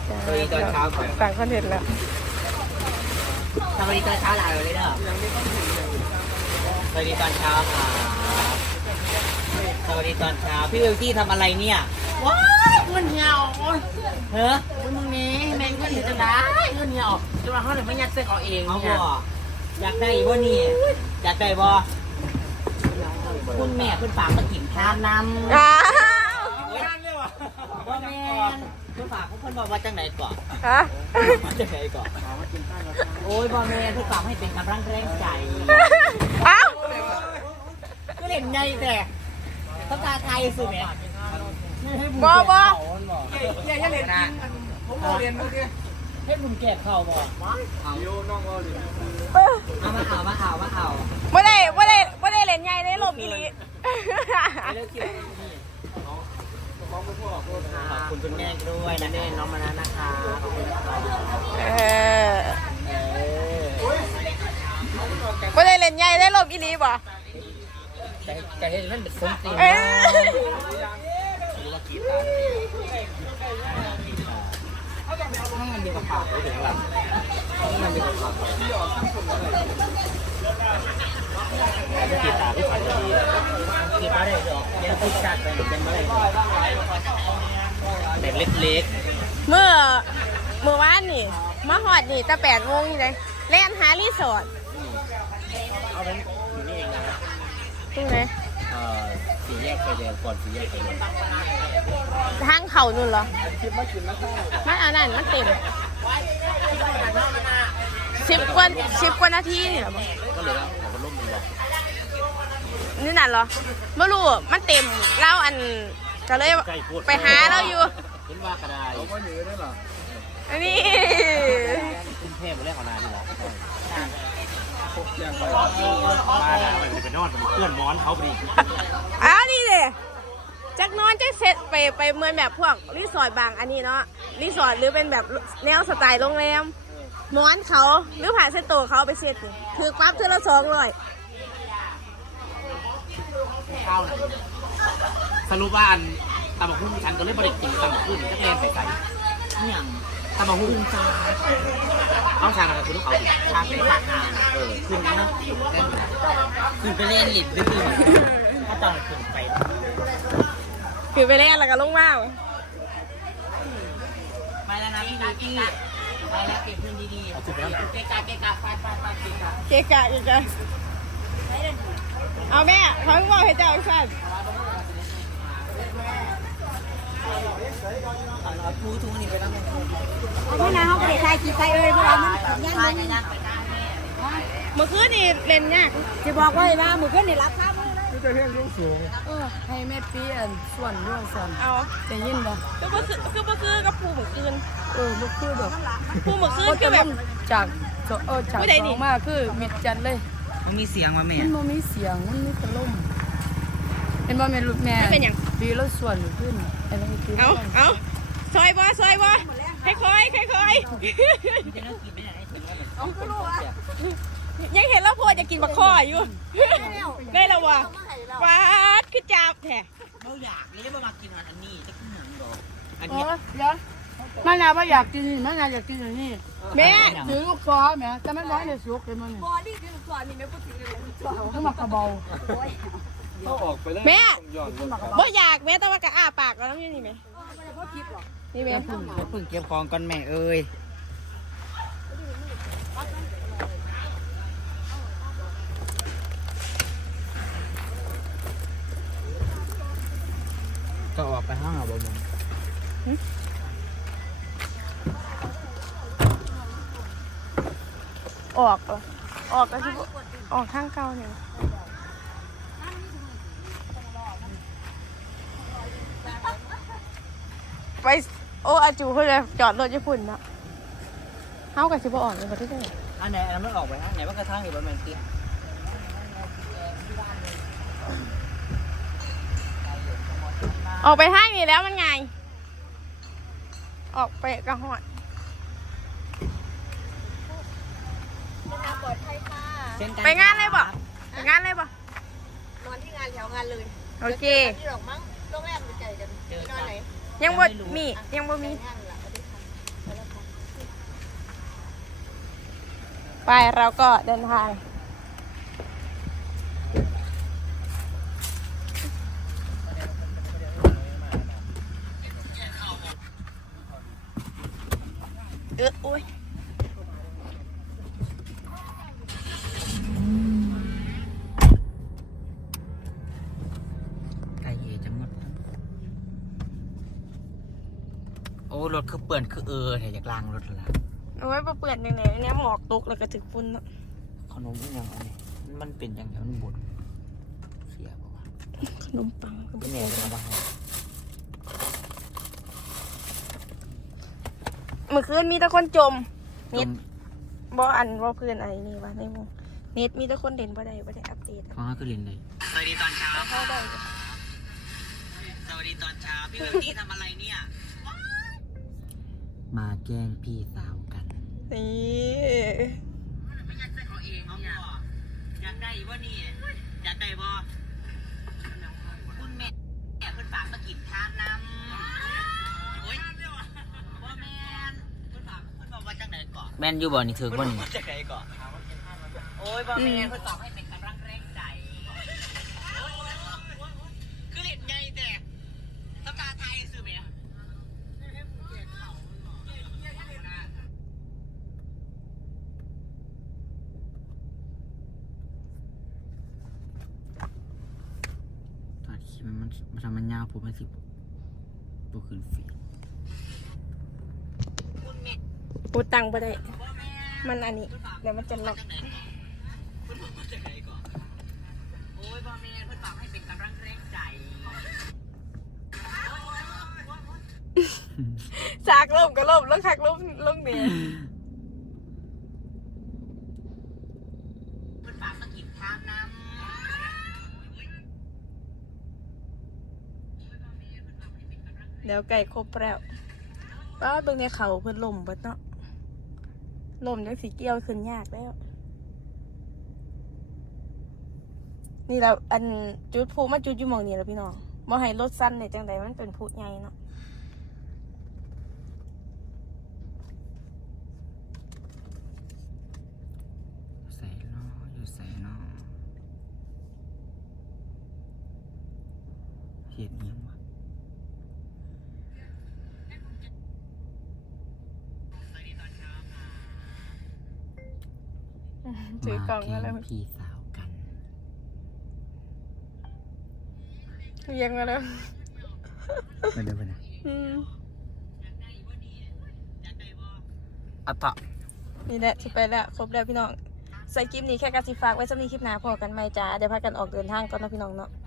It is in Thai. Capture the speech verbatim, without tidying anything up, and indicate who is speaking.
Speaker 1: สวัสดีตอนเช้าก่อน
Speaker 2: สั่งคอนเทนต์แล้ว
Speaker 1: สวัสดีตอนเช้าหลายเลยเด้อสวัสดีตอนเช้าครับสวัสดีตอนเช้าพี่วิวตี้ทำอะไรเนี่ยว้ายเงินเหี่ยวเฮ้อมึงนี้แม่งก็อยู่จะได้เงินเหี่ยวจะมาเขาหรือไม่ยัดเส้นเขาเองเอาบ่อยากได้บ่นี่อยากได้บ่คุณแม่คุณฝากมากินทานน้ำ
Speaker 2: อ้าว
Speaker 1: ว่าแม่คุณฝากคุณบอกว่าจังไหนก่อน
Speaker 2: ฮะ
Speaker 1: จังไหนก่อนโอ้ยบ่แม่คุณฝากให้เป็นกำลังแรงใจ
Speaker 2: อ้าว
Speaker 1: ก็เล่นไงแต่ต้องการไทยสุดเนี่ย
Speaker 2: บ่บ่
Speaker 1: อย่าอย่าเล่นจริงผมเรียนเมื่อกี้ให้ผมแกะเข่าบ่เอาโยน้องเราเลยเอามาเอามาเอามาเอา
Speaker 2: ไม่ได้ไม่ได้ไม่ได้เล่นใหญ่ในลมอีหลี
Speaker 1: ขอบคุณคุณแม่ด้วยนะแม่น้องมานะนะคะ
Speaker 2: เออไม่ได้เล่นใหญ่ในลมอีหลีบ่
Speaker 1: แต่เห็นมันเป็นส้มตีนมันมีกระเพราถึงหลังมันมีกระเพรากีตาร์ที่ฝันดีกีตาร์ได้ดอกยังติดจัดไปเป็นอะไรเด็กเล็ก
Speaker 2: ๆเมื่อเมื่อวานนี่มาหอดนี่แต่แปดโมงนี่เลยเล่นหารีสอร์ท
Speaker 1: เอาเป็นอยู่นี่เองนะครับ
Speaker 2: ตรงไหน
Speaker 1: เอ่อสี่แยกไฟแดงก่อนสี่แยกไฟแดง
Speaker 2: ทางเขานู่นเหรอมันอันนั้นมันเต็มสิบกว่าสิบกว่านาทีนี่เหรอ
Speaker 1: ก็เลยว่าผมร่มมันหรอก
Speaker 2: นี่นั่นเหรอไม่รู้มันเต็มเล่าอันก็เลยไปหาเราอยู่
Speaker 1: เห็นว่ากระไดเขาก็อยู่ได้หรอ
Speaker 2: อันนี้
Speaker 1: คุณเทพมาเรียกของนายดีหรอมาด่ามันจะไปนอนมันเพื่อนม้อนเขาไปดิ
Speaker 2: อ้าวนี่เลยจักนอนจักเสร็จไปไปเมืองแบบพวกรีสอร์ทบางอันนี้เนาะรีสอร์ทหรือเป็นแบบแนวสไตล์โรงแรมม้อนเขาหรือผ่านเส้นโตเขาไปเช็ดถือปั๊บเท่าละสองร้อย
Speaker 1: สรุปว่าอันตำบักหุ่งฉันก็เลยบริกินตำบักหุ่งจะเรียนใส่ใส่เนี่ยตำบักหุ่งจ้าต้องชากันคือลูกเขาดิชาเป็นชาหาเออขึ้นนะขึ้นไปเล่นหลิบดื้อถ้าตอนขึ้นไป
Speaker 2: คือไปเล่นแล้วก็ลงมา
Speaker 1: ไปแล้วนะพี่กี้ไปแล้วเก็บเพื่อนดีๆเกะกะเกะกะไปไปไปเกะกะ
Speaker 2: เกะกะเกะกะเอาแม่เขาบอกให้เจ้าสั่น
Speaker 1: ทูทูนี่ไปตั้งแต่
Speaker 3: เอาที่น้าเขาไปใช้กี่ไซเอ้ยเพราะว่ามันย่านมัน
Speaker 2: เมื่อคืนนี่เล่นยาก
Speaker 3: จะบอกว่าว่ามือขึ้นนี่รับข้าวมือเลย
Speaker 4: จะเรียกเรื่องสูง
Speaker 3: เออให้แม่ปีอันส่วนเรื่องส่วน
Speaker 2: เอา
Speaker 3: แต่ยินบ่
Speaker 2: คือเมื่อคืนคือเมื่อคืนกับผู้เมื่อคืน
Speaker 3: เออบ่คือแบบ
Speaker 2: ผู้เมื่อคืนคือแบบ
Speaker 3: จากเออจากสองมาคือมิดจัดเลย
Speaker 1: มันมีเสียงมาแม่
Speaker 3: มันบ่มีเสียงมันมีแต่ลมเป็นบ่แม่ลูกแม่
Speaker 2: เป็นหยัง
Speaker 3: ปีแล้วส่วนขึ้นไอ้เราปี
Speaker 2: เอาเอาซอยบ่ซอยบ่ค่อยค่อยค่อยค่อยยังเห็นแล้วพอจะกินบักข้ออยู่ได้แล้ววะฟาดคือจับแท้
Speaker 1: เราอยากเลยว่ามากินอันนี้จะกินหนังดอกอัน
Speaker 3: นี้
Speaker 1: เดี๋ยว
Speaker 3: แม่นาว่าอยากกินแม่นาอยากกินอันนี้
Speaker 2: แม่
Speaker 3: ถือลูกซอแม่แต่มันร้อยเลยสุกเลยมันบอดี้ถือลูกซอนี่แม่พูดถึงเลยลูกซอต้องมากระเบา
Speaker 2: แม่บ่อยากแม่แต่ว่ากระอ้าปากแล้วนี่นี่ไหมนี่แม่
Speaker 1: พึ่งพึ่งเก็บของก่อนแม่เอ้ยก็ออกไปห้างอ่ะบ่มึง
Speaker 2: ออกเหรอออกก็คือออกข้างเก่าเนี่ยไปโอ้อาจูเขาจะจอดรถญี่ปุ่นนะเฮากับสิบออกเลยประเทศไหน
Speaker 1: อันไหนอันนั้นออกไปฮะไหนว่ากระทั่งอยู่บนแมนตี
Speaker 2: ออกไปทางนี้แล้วมันไงออกไปกระหอดไปงานเลยบ่ไปงานเลยบ่
Speaker 3: นอนที่งานแถวงานเลย
Speaker 2: โอเค
Speaker 3: ที่หลอกมั้งโรงแรมไปใจกันนอนไหน
Speaker 2: ยังบ่มียังบ่มีไปเราก็เดินทางเออโอ้ย
Speaker 1: ไก่เอจะหมดโอ้รถคือเปื่อนคือเออแถจากล่างรถแล้ว
Speaker 2: เอาไว้เปื่อนยังไงเนี่ยหมอกตกแล้วก็ถึงฝุ่นเนาะ
Speaker 1: ขนมที่ยังอันนี้มันเป็นอย่างเดียวมันบดเสียป่าวะ
Speaker 2: ขนมปัง
Speaker 1: พี่เมย์จะมาบ้าง
Speaker 2: เมื่อคืนมีแต่คนจม
Speaker 1: จ
Speaker 2: เน็ต
Speaker 1: ม
Speaker 2: บ่อันบ่เพื่อนอะไรนี่วะในหมู่เน็ตมีแต่คนเด่นบ่ได้บ่ได้อัปเดต
Speaker 1: เขาให้ขึ้นเรียนเลยสวัสดีตอนเช้า
Speaker 2: เข้าได้
Speaker 1: สวัสดีตอนเช้าพี่เวลตี้ทำอะไรเนี่ยมาแกล้งพี่สาวกัน
Speaker 2: นี่
Speaker 1: ไม่อยากได้เขาเองเนี่ยอยากได้บ่นี่อยากได้บ่คุณแม่แม่เพิ่นฝากมากินทานน้ำโอ้ยบ่แม่นเพิ่นฝากเพิ่นบอกว่าจังไหนก่อนแม่นอยู่บ่นี่ถือบ่นี่จังไหนก่อนโอ้ยบ่แม่นเพิ่นฝากให้เป็นกำลังแรงใจคือเล่นใหญ่แต่ตำตาไทยซื่อแม่ตัดคลิปมันมันทำมันยาวผมไม่สิบตัวคืนฟรี
Speaker 2: ปูตังบ่ได้มันอันนี้เดี๋ยวมันจะล็อก
Speaker 1: โอ้ยบอแมนเพื่อนฝากให้เป็นกำลังแรงใจ
Speaker 2: สากลมก็ลมแล้วคักลมลมเนี่ย
Speaker 1: เพื่อนฝากมากินทางน้ำ
Speaker 2: เดี๋ยวไก่ครบแล้วป้าเบิ่งในเขาเพิ่นลมเบิดเนาะลมจังสิเกี่ยวขึ้นยากแล้ว นี่เราอันจุดพูมาจุดอยู่หมองนี้แล้วพี่น้องบ่ให้รถสั้นเนี่ยจังใดมันเป็นพูใหญ่เนาะ
Speaker 1: ใส่ล้ออยู่ใส่ล้อเห็ดเอียงวะ
Speaker 2: ถือกล่องมาแล้ว
Speaker 1: มาแกล้พี่สาวกัน
Speaker 2: เรียงมาแล้ว
Speaker 1: ไม่ได้ไปไหน
Speaker 2: อืม
Speaker 1: อ่ะต่อ
Speaker 2: นี่แหละสิไปแล้วครบแล้วพี่น้องใส่คลิปนี้แค่กระสิฝากไว้สำหรับคลิปหน้าพอกันไหมจ้าเดี๋ยวพากันออกเดินทางก่อนนะพี่น้องเนาะ